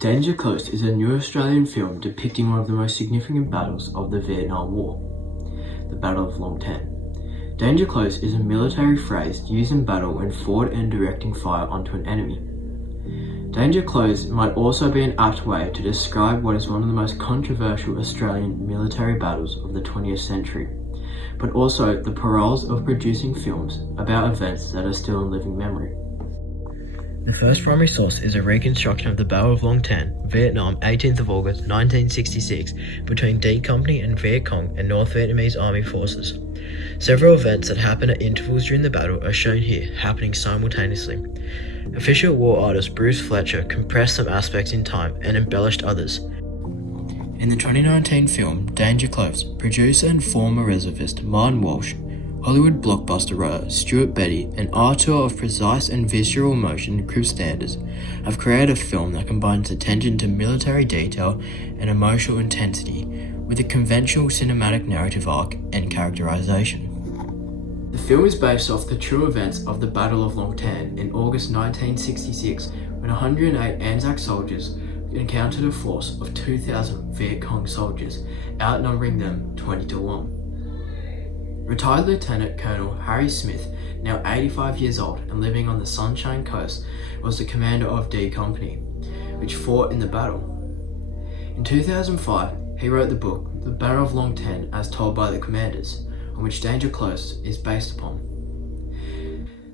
Danger Close is a new Australian film depicting one of the most significant battles of the Vietnam War, the Battle of Long Tan. Danger Close is a military phrase used in battle when forward and directing fire onto an enemy. Danger Close might also be an apt way to describe what is one of the most controversial Australian military battles of the 20th century, but also the perils of producing films about events that are still in living memory. The first primary source is a reconstruction of the Battle of Long Tan, Vietnam, 18th of August 1966, between D Company and Viet Cong and North Vietnamese Army forces. Several events that happen at intervals during the battle are shown here, happening simultaneously. Official war artist Bruce Fletcher compressed some aspects in time and embellished others. In the 2019 film Danger Close, producer and former reservist Martin Walsh, Hollywood blockbuster writer Stuart Beattie, and author of precise and visceral motion Crib Standards have created a film that combines attention to military detail and emotional intensity with a conventional cinematic narrative arc and characterization. The film is based off the true events of the Battle of Long Tan in August 1966, when 108 Anzac soldiers encountered a force of 2,000 Viet Cong soldiers, outnumbering them 20-1. Retired Lieutenant Colonel Harry Smith, now 85 years old and living on the Sunshine Coast, was the commander of D Company, which fought in the battle. In 2005, he wrote the book The Battle of Long Tan as Told by the Commanders, on which Danger Close is based upon.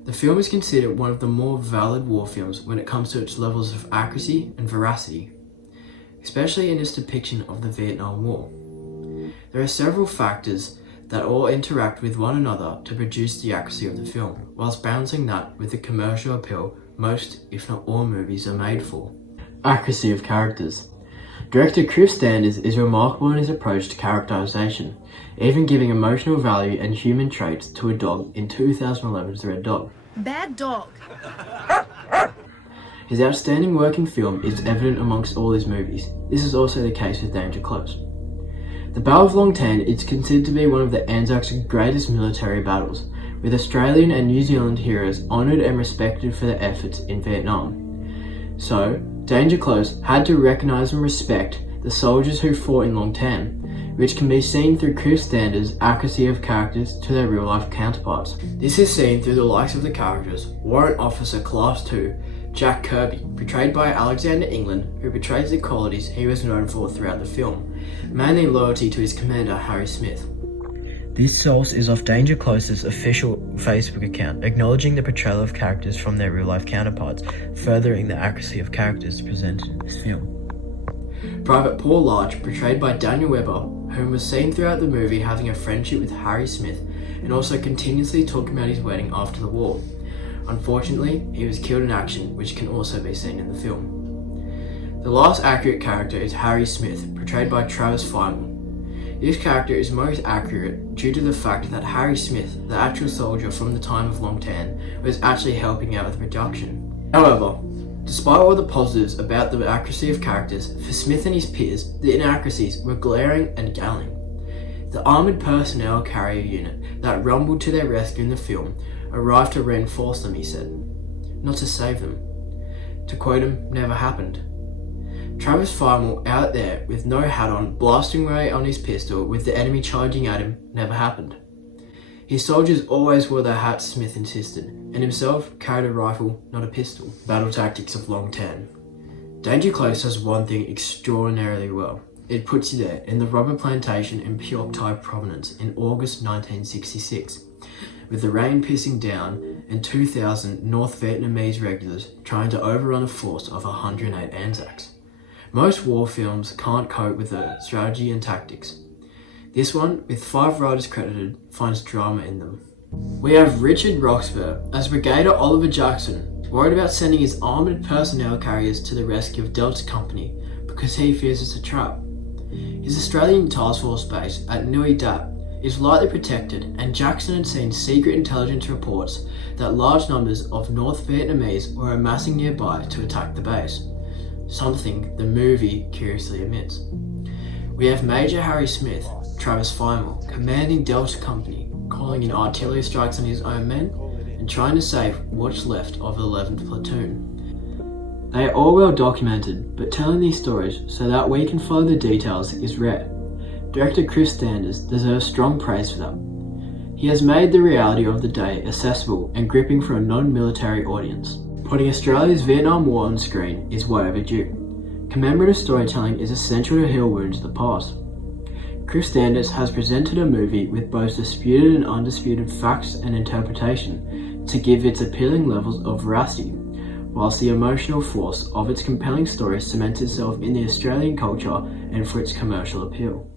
The film is considered one of the more valid war films when it comes to its levels of accuracy and veracity, especially in its depiction of the Vietnam War. There are several factors that all interact with one another to produce the accuracy of the film, whilst balancing that with the commercial appeal most, if not all, movies are made for. Accuracy of characters. Director Crib Standards is remarkable in his approach to characterization, even giving emotional value and human traits to a dog in 2011's Red Dog. Bad dog. His outstanding work in film is evident amongst all his movies. This is also the case with Danger Close. The Battle of Long Tan is considered to be one of the Anzac's greatest military battles, with Australian and New Zealand heroes honoured and respected for their efforts in Vietnam. So, Danger Close had to recognise and respect the soldiers who fought in Long Tan, which can be seen through Crib Standards' accuracy of characters to their real-life counterparts. This is seen through the likes of the characters Warrant Officer Class 2, Jack Kirby, portrayed by Alexander England, who portrays the qualities he was known for throughout the film, mainly loyalty to his commander Harry Smith. This source is off Danger Close's official Facebook account, acknowledging the portrayal of characters from their real-life counterparts, furthering the accuracy of characters presented in this film. Private Paul Large, portrayed by Daniel Webber, whom was seen throughout the movie having a friendship with Harry Smith and also continuously talking about his wedding after the war. Unfortunately, he was killed in action, which can also be seen in the film. The last accurate character is Harry Smith, portrayed by Travis Fimmel. This character is most accurate due to the fact that Harry Smith, the actual soldier from the time of Long Tan, was actually helping out with the production. However, despite all the positives about the accuracy of characters, for Smith and his peers, the inaccuracies were glaring and galling. The armoured personnel carrier unit that rumbled to their rescue in the film arrived to reinforce them, he said, not to save them. To quote him, never happened. Travis Fimmel out there with no hat on, blasting away on his pistol with the enemy charging at him, never happened. His soldiers always wore their hats, Smith insisted, and himself carried a rifle, not a pistol. Battle tactics of Long Tan. Danger Close does one thing extraordinarily well. It puts you there in the rubber plantation in Phuoc Thi Province in August 1966. With the rain pissing down and 2,000 North Vietnamese regulars trying to overrun a force of 108 Anzacs. Most war films can't cope with the strategy and tactics. This one, with 5 writers credited, finds drama in them. We have Richard Roxburgh as Brigadier Oliver Jackson, worried about sending his armoured personnel carriers to the rescue of Delta Company because he fears it's a trap. His Australian task force base at Nui Dat is lightly protected, and Jackson had seen secret intelligence reports that large numbers of North Vietnamese were amassing nearby to attack the base, something the movie curiously omits. We have Major Harry Smith, Travis Fimmel, commanding Delta Company, calling in artillery strikes on his own men and trying to save what's left of the 11th Platoon. They are all well documented, but telling these stories so that we can follow the details is rare. Director Chris Sanders deserves strong praise for that. He has made the reality of the day accessible and gripping for a non-military audience. Putting Australia's Vietnam War on screen is way overdue. Commemorative storytelling is essential to heal wounds of the past. Chris Sanders has presented a movie with both disputed and undisputed facts and interpretation to give its appealing levels of veracity, whilst the emotional force of its compelling story cements itself in the Australian culture and for its commercial appeal.